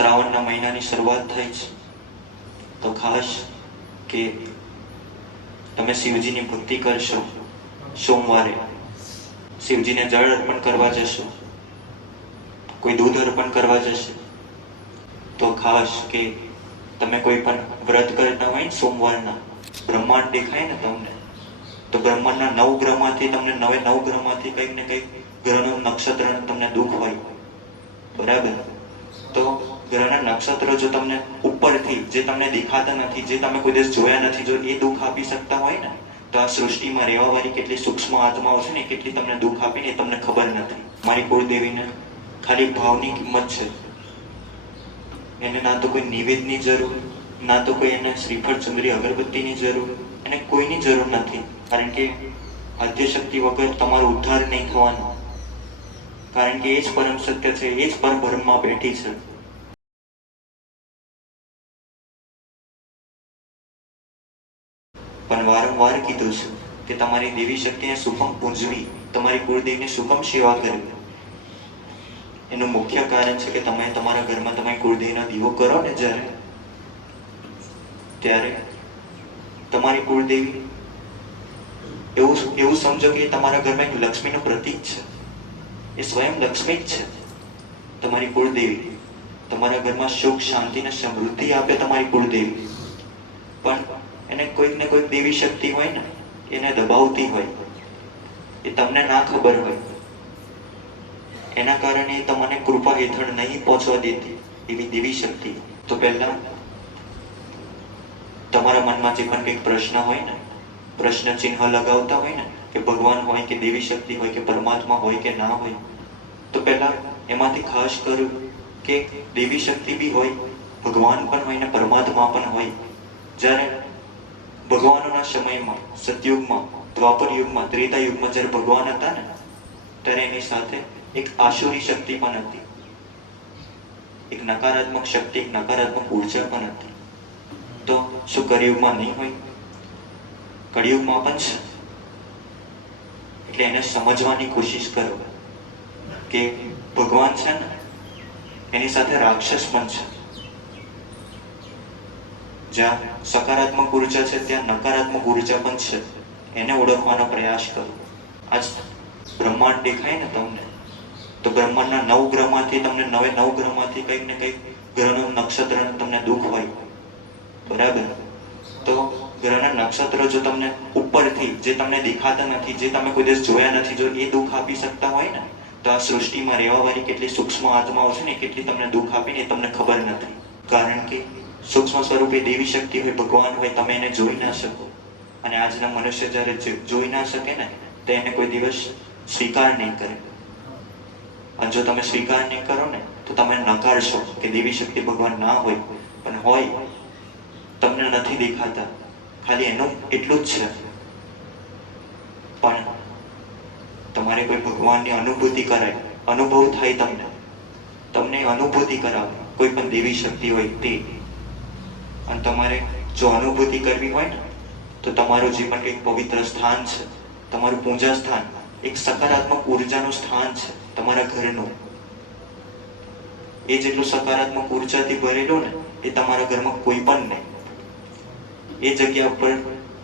શ્રાવણના મહિનાની શરૂઆત થાય છે. તો ખાસ કે તમે શિવજીની ભક્તિ કરશો સોમવારે, શિવજીને જળ અર્પણ કરવા જશો, કોઈ દૂધ અર્પણ કરવા જશે, તો ખાસ કે તમે કોઈ પણ વ્રત કરતા હોય સોમવારના, બ્રહ્માંડ દેખાય ને તમને, તો બ્રહ્માંડના નવ ગ્રહમાંથી તમને નવે નવ ગ્રહમાંથી કંઈક ને કંઈક ગ્રહનું નક્ષત્રનું તમને દુઃખ હોય. બરાબર? તો ગ્રહના નક્ષત્ર જો તમને ઉપરથી જે તમને દેખાતા નથી, જે તમે કોઈ દિવસ જોયા નથી, જો એ દુઃખ આપી શકતા હોય ને, તો આ સૃષ્ટિમાં રહેવાવાળી કેટલી સૂક્ષ્મ આત્માઓ છે ને કેટલી તમને દુઃખ આપીને ને તમને ખબર નથી. મારી કુળદેવીને ખાલી ભાવની કિંમત છે. એને ના તો કોઈ નિવેદની જરૂર, ના તો કોઈ એને શ્રીફળ ચંદ્રી અગરબત્તીની જરૂર, એને કોઈની જરૂર નથી. કારણ કે આદ્યશક્તિ વગર તમારો ઉદ્ધાર નહીં થવાનો. કારણ કે એ જ પરમ સત્ય છે, એ જ પરબ્રહ્મમાં બેઠી છે. પણ વારંવાર કીધું છે કે તમારી દેવી શક્તિને સુખમ પૂંજવી, તમારી કુળદેવીને સુખમ સેવા કરવી. એનું મુખ્ય કારણ છે કે તમે તમારા ઘરમાં તમે કુળદેવીનો દીવો કરો ને જ્યારે, ત્યારે તમારી કુળદેવી એવું એવું સમજો કે તમારા ઘરમાં એક લક્ષ્મીનું પ્રતીક છે. એ સ્વયં લક્ષ્મી જ છે. તમારી કુળદેવી તમારા ઘરમાં સુખ, શાંતિ અને સમૃદ્ધિ આપે તમારી કુળદેવી. પણ એને કોઈક ને કોઈક દેવી શક્તિ હોય ને, એને દબાવતી હોય, એ તમને ના ખબર હોય. એના કારણે તમને કૃપા હેઠળ નહીં પહોંચવા દેતી એવી દેવી શક્તિ. તો પહેલા તમારા મનમાં જે પણ કંઈક પ્રશ્ન હોય ને, પ્રશ્ન ચિહ્ન લગાવતા હોય ને, કે ભગવાન હોય કે દેવી શક્તિ હોય કે પરમાત્મા હોય કે ના હોય, તો પહેલા એમાંથી ખાસ કરું કે દેવી શક્તિ બી હોય, ભગવાન પણ હોય ને પરમાત્મા પણ હોય. જ્યારે ભગવાનોના સમયમાં, સતયુગમાં, દ્વાપર યુગમાં, ત્રેતા યુગમાં જ્યારે ભગવાન હતા ને, ત્યારે એની સાથે એક આસુરી શક્તિ પણ હતી. એક નકારાત્મક શક્તિ, એક નકારાત્મક ઊર્જા પણ હતી. તો શું કળિયુગમાં નહીં હોય? કળિયુગમાં પણ છે. એટલે એને સમજવાની કોશિશ કરો કે ભગવાન છે ને, એની સાથે રાક્ષસ પણ છે. જ્યાં સકારાત્મક ઊર્જા છે, ત્યાં નકારાત્મક ઊર્જા પણ છે. એને ઓળખવાનો પ્રયાસ કરો. આજ બ્રહ્માંડ દેખાય ને તમને? તો બ્રહ્માંડના નવ ગ્રહમાંથી તમને નવે નવ ગ્રહમાંથી કંઈક ને કંઈક ગ્રહનું નક્ષત્રનું તમને દુઃખ હોય. બરાબર? તો ગ્રહના નક્ષત્ર જો તમને ઉપરથી, જે તમને દેખાતા નથી, જે તમે કોઈ દિવસ જોયા નથી, જો એ દુઃખ આપી શકતા હોય ને, તો આ સૃષ્ટિમાં રહેવાવાળી કેટલી સૂક્ષ્મ આત્માઓ છે ને, કેટલી તમને દુઃખ આપીને એ તમને ખબર નથી. કારણ કે સૂક્ષ્મ સ્વરૂપે દેવી શક્તિ હોય, ભગવાન હોય, તમે એને જોઈ ના શકો. અને આજના મનુષ્ય જ્યારે જોઈ ના શકે ને, તો એને કોઈ દિવસ સ્વીકાર નહીં કરે. અને જો તમે સ્વીકાર નહીં કરો ને, તો તમે નકારશો કે દેવી શક્તિ ભગવાન ના હોય. પણ હોય, તમને નથી દેખાતા. ખાલી એનું એટલું જ છે. પણ તમારે કોઈ ભગવાનની અનુભૂતિ કરાય, અનુભવ થાય તમને. તમને અનુભૂતિ કરાવે, કોઈ પણ દેવી શક્તિ હોય તે. અને તમારે જો અનુભૂતિ કરવી હોય ને, તો તમારું જીવન એક પવિત્ર સ્થાન છે. તમારું પૂજા સ્થાન એક સકારાત્મક ઉર્જાનું સ્થાન છે, તમારા ઘરનું. એ જેટલું સકારાત્મક ઉર્જાથી ભરેલું ને, એ તમારા ઘરમાં કોઈ પણ નહીં. એ જગ્યા ઉપર,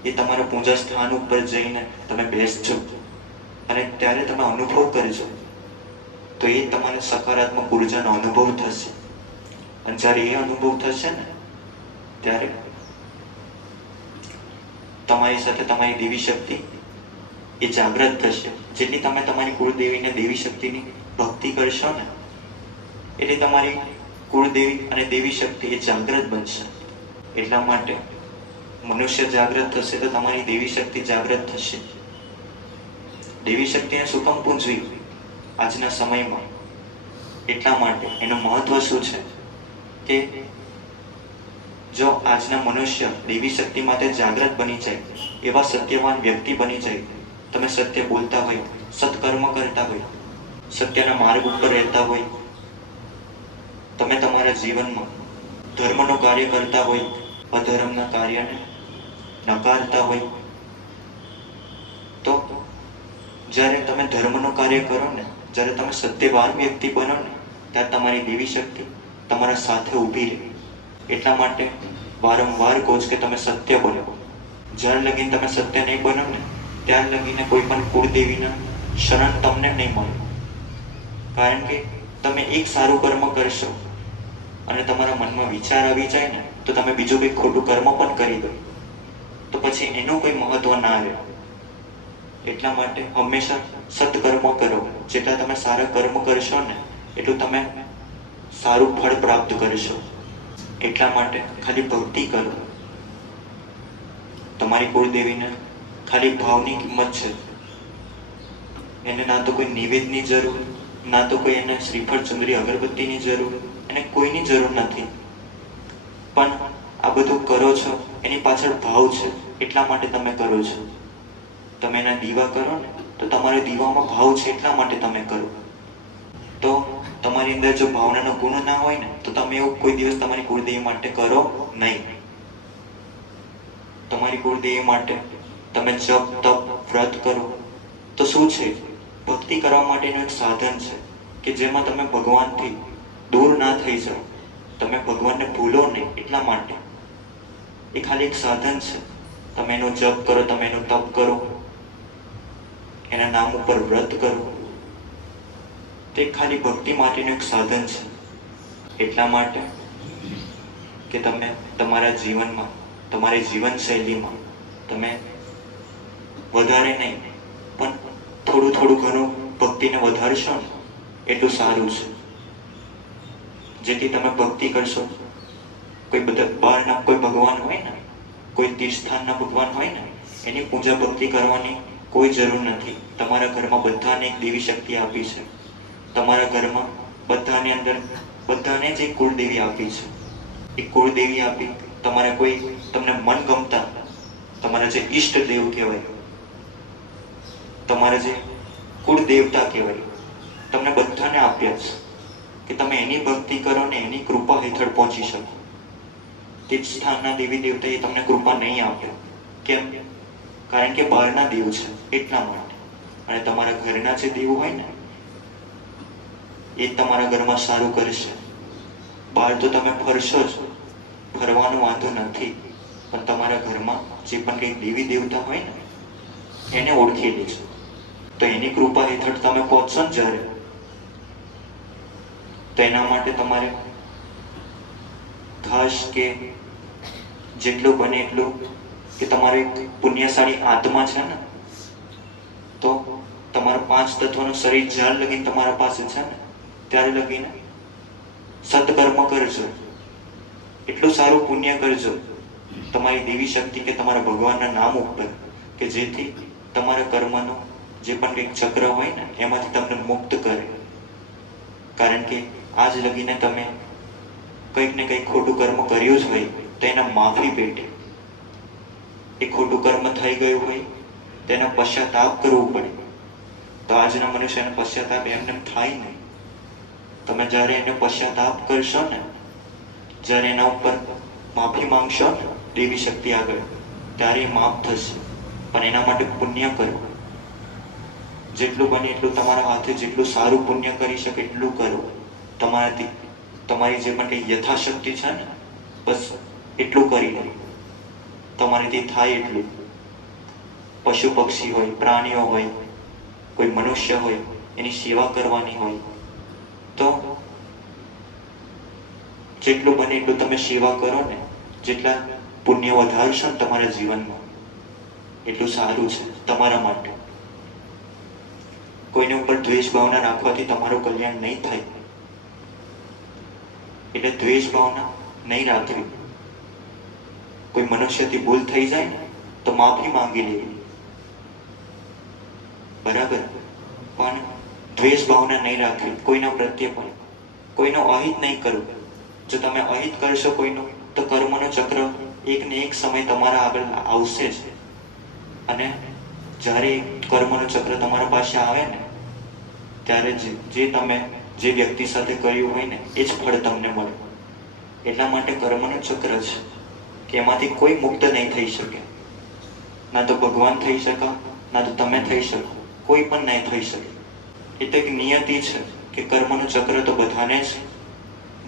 એ તમારા પૂજા સ્થાન ઉપર જઈને તમે બેસજો. અને ત્યારે તમે અનુભવ કરજો. તો એ તમારે સકારાત્મક ઉર્જાનો અનુભવ થશે. અને જ્યારે એ અનુભવ થશે ને ત્યારે તમારી સાથે તમારી દેવી શક્તિ એ જાગૃત થશે. જેટલી તમે તમારી કુળદેવીને દેવી શક્તિની ભક્તિ કરશો ને, એટલે તમારી કુળદેવી અને દેવી શક્તિ એ જાગૃત બનશે. એટલા માટે મનુષ્ય જાગૃત થશે તો તમારી દેવી શક્તિ જાગૃત થશે. દેવી શક્તિને સુકમ પૂંજવી આજના સમયમાં. એટલા માટે એનું મહત્વ શું છે? કે જો આજના મનુષ્ય દેવી શક્તિ માટે જાગૃત બની જાય, એવા સત્યવાન વ્યક્તિ બની જાય, તમે સત્ય બોલતા હોય, સત્કર્મ કરતા હોય, સત્યના માર્ગ ઉપર રહેતા હોય, તમે તમારા જીવનમાં ધર્મનું કાર્ય કરતા હોય, અધર્મના કાર્યને નકારતા હોય, તો જ્યારે તમે ધર્મનું કાર્ય કરો ને, જ્યારે તમે સત્યવાન વ્યક્તિ બનો ને, ત્યારે તમારી દેવી શક્તિ તમારા સાથે ઊભી રહે. એટલા માટે વારંવાર કહું કે તમે સત્ય બનો જ્યાં લગીને તમે સત્ય નહીં બનો ને, ત્યાં લગીને કોઈ પણ કુળદેવીના શરણ તમને નહીં મળે. કારણ કે તમે એક સારું કર્મ કરશો અને તમારા મનમાં વિચાર આવી જાય ને, તો તમે બીજું કંઈક ખોટું કર્મ પણ કરી દો. તો પછી એનું કોઈ મહત્વ ના રહે. એટલા માટે હંમેશા સત્કર્મ કરો. જેટલા તમે સારા કર્મ કરશો ને, એટલું તમે સારું ફળ પ્રાપ્ત કરશો. એટલા માટે ખાલી ભક્તિ કરો. તમારી કુળદેવીને ખાલી ભાવની કિંમત છે. એને ના તો કોઈ નિવેદની જરૂર, ના તો કોઈ એને શ્રીફળ ચંદ્રી અગરબત્તીની જરૂર, એને કોઈની જરૂર નથી. પણ આ બધું કરો છો, એની પાછળ ભાવ છે, એટલા માટે તમે કરો છો. તમે એના દીવા કરો ને, તો તમારા દીવામાં ભાવ છે, એટલા માટે તમે કરો. તો તમારી અંદર જો ભાવનાનો ગુણ ના હોય ને, તો તમે એવું કોઈ દિવસ તમારી કુળદેવી માટે કરો નહીં. તમારી કુળદેવી માટે તમે જપ, તપ, વ્રત કરો. તો શું છે? ભક્તિ કરવા માટેનું એક સાધન છે કે જેમાં તમે ભગવાનથી દૂર ના થઈ જાઓ. તમે ભગવાનને ભૂલો નહીં એટલા માટે. એ ખાલી એક સાધન છે. તમે એનો જપ કરો, તમે એનો તપ કરો. એના નામ ઉપર વ્રત કરો. તે ખાલી ભક્તિ માટેનું એક સાધન છે. એટલા માટે કે તમે તમારા જીવનમાં, તમારી જીવનશૈલીમાં તમે વધારે નહીં, પણ થોડું થોડું ઘણું ભક્તિને વધારશો ને, એટલું સારું છે. જેથી તમે ભક્તિ કરશો. કોઈ બધા બહારના કોઈ ભગવાન હોય ને, કોઈ તીર્થસ્થાનના ભગવાન હોય ને, એની પૂજા ભક્તિ કરવાની કોઈ જરૂર નથી. તમારા ઘરમાં બધાને એક દેવી શક્તિ આપી છે. તમારા ઘરમાં બધાની અંદર બધાને જે કુળદેવી આપી છે. એ કુળદેવી આપી તમારે કોઈ તમને મન ગમતા તમારા જે ઈષ્ટ દેવ કહેવાય, તમારા જે કુળ દેવતા કહેવાય, તમને બધાને આપ્યા છે કે તમે એની ભક્તિ કરો ને એની કૃપા હેઠળ પહોંચી શકો. તે સ્થાનના દેવી દેવતાએ તમને કૃપા નહીં આપે. કેમ? કારણ કે બહારના દેવ છે એટલા માટે. અને તમારા ઘરના જે દેવ હોય ને એ તમારા ઘરમાં સારું કરશે. બહાર તો તમે ફરશો જ. ફરવાનો વાંધો નથી. પણ તમારા ઘરમાં જે પણ કંઈક દેવી દેવતા હોય ને, એને ઓળખી લેશો તો એની કૃપા હેઠળ તમે પહોંચશો ને જ્યારે. તો એના માટે તમારે ઘાસ કે જેટલું બને એટલું, કે તમારો એક પુણ્યશાળી આત્મા છે ને, તો તમારા પાંચ તત્વનું શરીર જાળ લગીને તમારા પાસે છે ને ત્યારે લગીને સત્કર્મ કરજો. એટલું સારું પુણ્ય કરજો. તમારી દેવી શક્તિ કે તમારા ભગવાનના નામ ઉપર કે જેથી તમારા કર્મનો જે પણ કંઈક ચક્ર હોય ને, એમાંથી તમને મુક્ત કરે. કારણ કે આજ લગીને તમે કંઈક ને કંઈક ખોટું કર્મ કર્યું જ હોય, તો એના માફી પેટે. એ ખોટું કર્મ થઈ ગયું હોય તેનો પશ્ચાતાપ કરવું પડે. તો આજના મનુષ્યને પશ્ચાતાપ એમને એમ થાય નહીં. તમે જ્યારે એને પશ્ચાતાપ કરશો ને, જ્યારે એના ઉપર માફી માંગશો ને, દેવી શક્તિ આગળ, ત્યારે એ માફ થશે. પણ એના માટે પુણ્ય કરો. જેટલું બને એટલું તમારા હાથે જેટલું સારું પુણ્ય કરી શકે એટલું કરો. તમારાથી, તમારી જે માટે યથાશક્તિ છે ને, બસ એટલું કરી લો. તમારાથી થાય એટલું. પશુ પક્ષી હોય, પ્રાણીઓ હોય, કોઈ મનુષ્ય હોય, એની સેવા કરવાની હોય તો? જેટલું બને એટલું તમે સેવા કરો ને, જેટલા પુણ્ય વધારશો ને તમારા જીવનમાં, એટલું સારું છે તમારા માટે. કોઈને ઉપર દ્વેષ ભાવના રાખવાથી તમારું કલ્યાણ નહીં થાય. એટલે દ્વેષ ભાવના નહીં રાખવી. કોઈ મનુષ્યથી ભૂલ થઈ જાય ને, તો માફી માંગી લેવી. બરાબર? પણ દ્વેષ ભાવના નહીં રાખવી, કોઈના પ્રત્યે પણ. કોઈનો અહિત નહીં કરવું. જો તમે અહિત કરશો કોઈનું, તો કર્મનો ચક્ર એક ને એક સમય તમારા આગળ આવશે જ. અને જ્યારે કર્મનો ચક્ર તમારા પાસે આવે ને, ત્યારે જે તમે, જે વ્યક્તિ સાથે કર્યું હોય ને, એ જ ફળ તમને મળે. એટલા માટે કર્મનું ચક્ર છે કે એમાંથી કોઈ મુક્ત નહીં થઈ શકે. ના તો ભગવાન થઈ શકા, ના તો તમે થઈ શકો. કોઈ પણ નહીં થઈ શકે. એ તો એક નિયતિ છે કે કર્મનું ચક્ર તો બધાને જ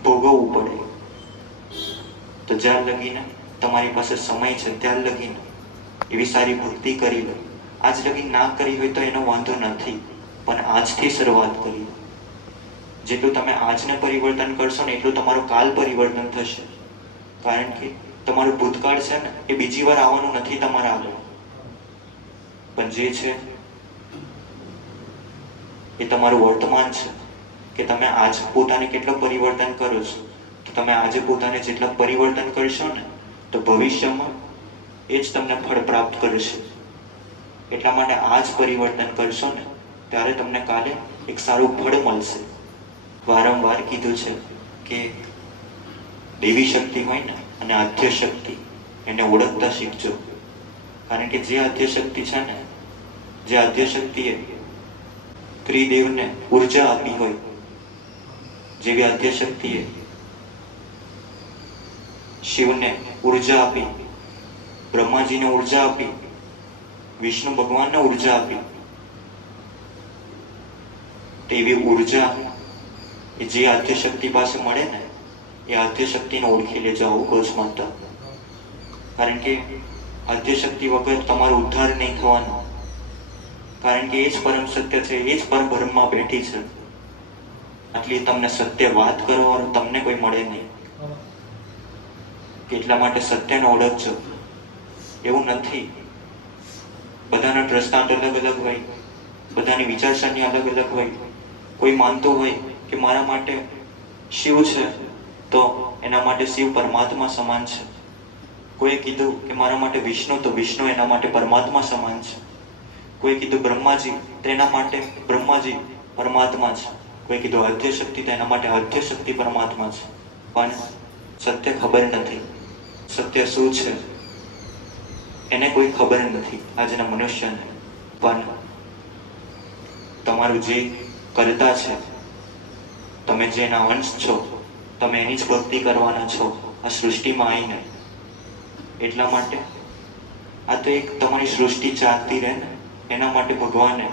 ભોગવવું પડે. તો જ્યાં લગીને તમારી પાસે સમય છે ત્યાં લગીને એવી સારી ભક્તિ કરી લો. આજ લગીન ના કરી હોય તો એનો વાંધો નથી, પણ આજથી શરૂઆત કરી. જેટલું તમે આજને પરિવર્તન કરશો ને એટલું તમારું કાલ પરિવર્તન થશે. કારણ કે તમારું ભૂતકાળ છે ને, એ બીજી વાર આવવાનું નથી તમારા આગળ. પણ જે છે એ તમારું વર્તમાન છે. કે તમે આજ પોતાને કેટલો પરિવર્તન કરો છો. તો તમે આજે પોતાને જેટલા પરિવર્તન કરશો ને, તો ભવિષ્યમાં એ જ તમને ફળ પ્રાપ્ત કરશે. એટલા માટે આજ પરિવર્તન કરશો ને, ત્યારે તમને કાલે એક સારું ફળ મળશે. વારંવાર કીધું છે કે દેવી શક્તિ હોય ને, અને આધ્ય શક્તિ, એને ઓળખતા શીખજો. કારણ કે જે આદ્ય શક્તિ છે ને, જે આદ્ય શક્તિએ ત્રિદેવને ઊર્જા આપી હોય, જેવી આદ્ય શક્તિએ શિવને ઊર્જા આપી, બ્રહ્માજીને ઊર્જા આપી, વિષ્ણુ ભગવાનને ઊર્જા આપી, તેવી ઊર્જા એ જે આદ્ય શક્તિ પાસે મળે ને, એ આદ્ય શક્તિને ઓળખી લેજો આવું કહું છું માતા કારણ કે આદ્ય શક્તિ વગર તમારો ઉદ્ધાર નહીં થવાનો. કારણ કે એ જ પરમ સત્ય છે, એ જ પરબ્રહ્મમાં બેઠી છે. આટલી તમને સત્ય વાત કરવાનું તમને કોઈ મળે નહીં. એટલા માટે સત્યને ઓળખજો એવું નથી. બધાના દ્રષ્ટાંત અલગ અલગ હોય. બધાની વિચારસરણી અલગ અલગ હોય. કોઈ માનતો હોય કે મારા માટે શિવ છે, તો એના માટે શિવ પરમાત્મા સમાન છે. કોઈ કીધું કે મારા માટે વિષ્ણુ, તો વિષ્ણુ એના માટે પરમાત્મા સમાન છે. કોઈ કીધું બ્રહ્માજી, તેના માટે બ્રહ્માજી પરમાત્મા છે. કોઈ કીધું અધ્ય શક્તિ તો એના માટે અધ્ય શક્તિ પરમાત્મા છે. પણ સત્ય ખબર નથી. સત્ય શું છે? એને કોઈ ખબર નથી. આજના મનુષ્યને. પણ તમારું જે કરતા છે, તમે જેના અંશ છો, તમે એની જ ભક્તિ કરવાના છો, આ સૃષ્ટિમાં આવીને. એટલા માટે આ તો એક તમારી સૃષ્ટિ ચાલતી રહે ને. એના માટે ભગવાને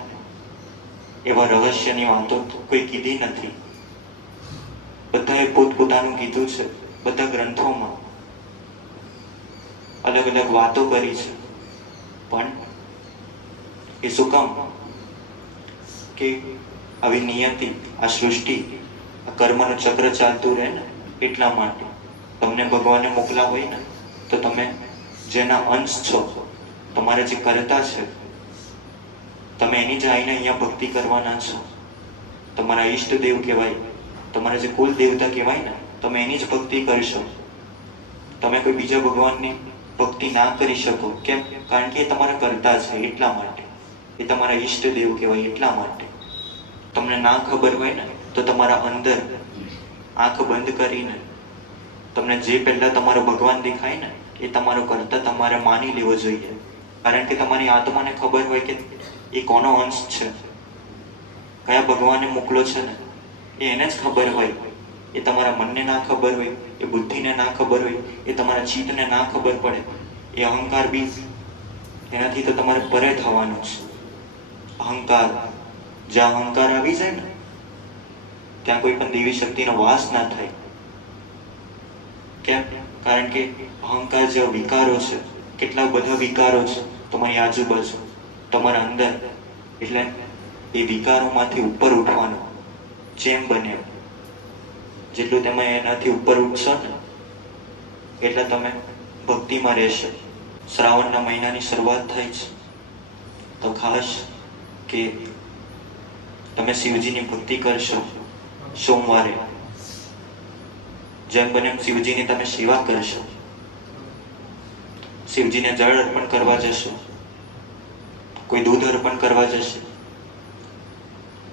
એવા રહસ્યની વાતો કોઈ કીધી નથી. બધાએ પોતપોતાનું કીધું છે, બધા ગ્રંથોમાં. અલગ અલગ વાતો કરી છે. પણ એ શું કામ? કે આવી નિયતિ, આ સૃષ્ટિ, આ કર્મનું ચક્ર ચાલતું રહે ને એટલા માટે. તમને ભગવાને મોકલા હોય ને, તો તમે જેના અંશ છો, તમારે જે કરતા છે તમે એની જ આવીને અહીંયા ભક્તિ કરવાના છો. તમારા ઈષ્ટદેવ કહેવાય, તમારા જે કુલ દેવતા કહેવાય ને, તમે એની જ ભક્તિ કરશો. તમે કોઈ બીજા ભગવાનની ભક્તિ ના કરી શકો. કેમ? કારણ કે એ તમારા કરતા છે એટલા માટે. એ તમારા ઈષ્ટદેવ કહેવાય એટલા માટે. તમને ના ખબર હોય ને, તો તમારા અંદર આંખ બંધ કરીને તમને જે પહેલા તમારો ભગવાન દેખાય ને, એ તમારો કરતા તમારે માની લેવો જોઈએ. કારણ કે તમારી આત્માને ખબર હોય કે એ કોનો અંશ છે? કયા ભગવાને મોકલો છે ને? એ એને જ ખબર હોય. એ તમારા મનને ના ખબર હોય, એ બુદ્ધિને ના ખબર હોય, એ તમારા ચિત્તને ના ખબર પડે. એ અહંકાર બી એનાથી તો તમારે પરે થવાનું છે અહંકાર. જ્યાં અહંકાર આવી જાય ને, ત્યાં કોઈ પણ દેવી શક્તિનો વાસ ના થાય. કેમ? કારણ કે અહંકાર જેવા વિકારો છે, કેટલા બધા વિકારો છે તમારી આજુબાજુ. તમારા અંદર. એટલે એ વિકારોમાંથી ઉપર ઉઠવાનો જેમ બને જેટલું તમે એનાથી ઉપર ઉઠશો ને, એટલે તમે ભક્તિમાં રહેશો. શ્રાવણના મહિનાની શરૂઆત થઈ છે. તો ખાસ કે તમે શિવજીની ભક્તિ કરશો સોમવારે. જેમ બને એમ શિવજીની તમે સેવા કરશો. શિવજીને જળ અર્પણ કરવા જશો. કોઈ દૂધ અર્પણ કરવા જશે?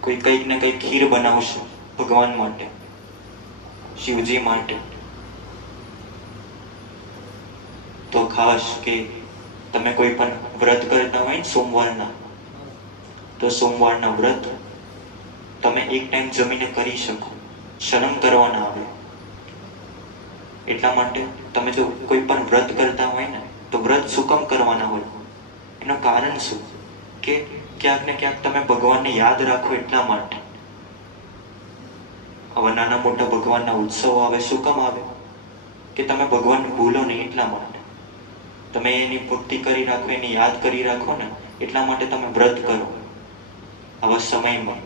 કોઈ કંઈક ને કંઈક ખીર બનાવશે ભગવાન માટે, શિવજી માટે? તો ખાસ કે તમે કોઈ પણ વ્રત કરતા હોય સોમવારના, તો સોમવારના વ્રત તમે એક ટાઈમ જમીને કરી શકો. શરમ કરવા ના આવે. એટલા માટે તમે જો કોઈ પણ વ્રત કરતા હોય ને, તો વ્રત શું કામ કરવાના હોય? એનું કારણ શું? કે ક્યાંક ને ક્યાંક તમે ભગવાનને યાદ રાખો એટલા માટે. આવા નાના મોટા ભગવાનના ઉત્સવો આવે, શું કામ આવે? કે તમે ભગવાનને ભૂલો નહીં એટલા માટે. તમે એની પૂર્તિ કરી રાખો, એની યાદ કરી રાખો ને, એટલા માટે તમે વ્રત કરો. આવા સમયમાં.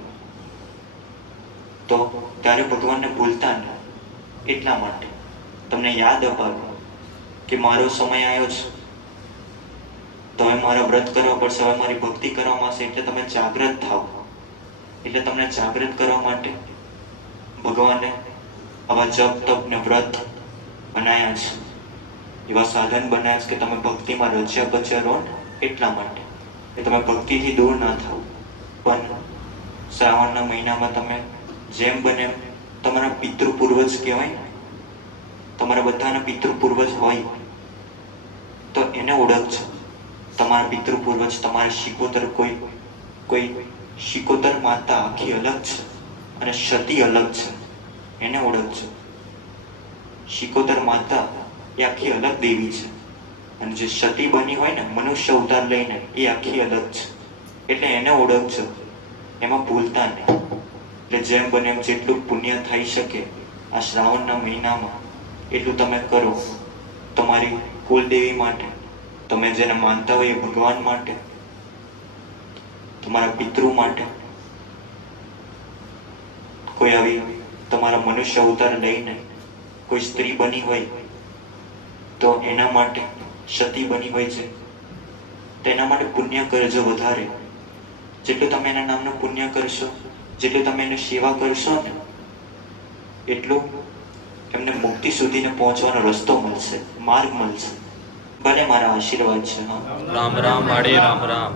તો ત્યારે ભગવાનને ભૂલતા નહીં, એટલા માટે. તમને યાદ અપાવે કે મારો સમય આવ્યો છે. તો હવે મારા વ્રત કરવા પડશે, હવે મારી ભક્તિ કરવામાં આવશે એટલે તમે જાગૃત થાવ એટલે તમને જાગૃત કરવા માટે ભગવાને આવા જપ, તપ ને વ્રત બનાવ્યા છે. એવા સાધન બનાવ્યા છે કે તમે ભક્તિમાં રચ્યા બચ્યા રહો એટલા માટે. કે તમે ભક્તિથી દૂર ના થાવ પણ શ્રાવણના મહિનામાં તમે જેમ બને તમારા પિતૃ પૂર્વજ કહેવાય તમારા બધાના પિતૃ પૂર્વજ હોય. તો એને ઓળખજો. તમારા પિતૃ પૂર્વજ તમારે શિકોતર કોઈ કોઈ શિકોતર માતા આખી અલગ છે અને સતી અલગ છે. એને ઓળખજો શિકોતર માતા એ આખી અલગ દેવી છે અને જે સતી બની હોય ને, મનુષ્ય અવતાર લઈને એ આખી અલગ છે. એટલે એને ઓળખજો એમાં ભૂલતા નહીં. એટલે જેમ બને એમ જેટલું પુણ્ય થઈ શકે આ શ્રાવણના મહિનામાં, એટલું તમે કરો. તમારી કુલદેવી માટે તમે જેને માનતા હોય એ ભગવાન માટે, તમારા પિતૃ માટે. કોઈ આવી તમારા મનુષ્ય અવતાર લઈને કોઈ સ્ત્રી બની હોય તો એના માટે સતી બની હોય છે. તેના માટે પુણ્ય કરજો વધારે. જેટલું તમે એના નામનું પુણ્ય કરશો, જેટલું તમે એની સેવા કરશો ને, એટલું એમને મુક્તિ સુધીને પહોંચવાનો રસ્તો મળશે, માર્ગ મળશે. ભલે મારા આશીર્વાદ છે રામ રામ હરે રામ રામ.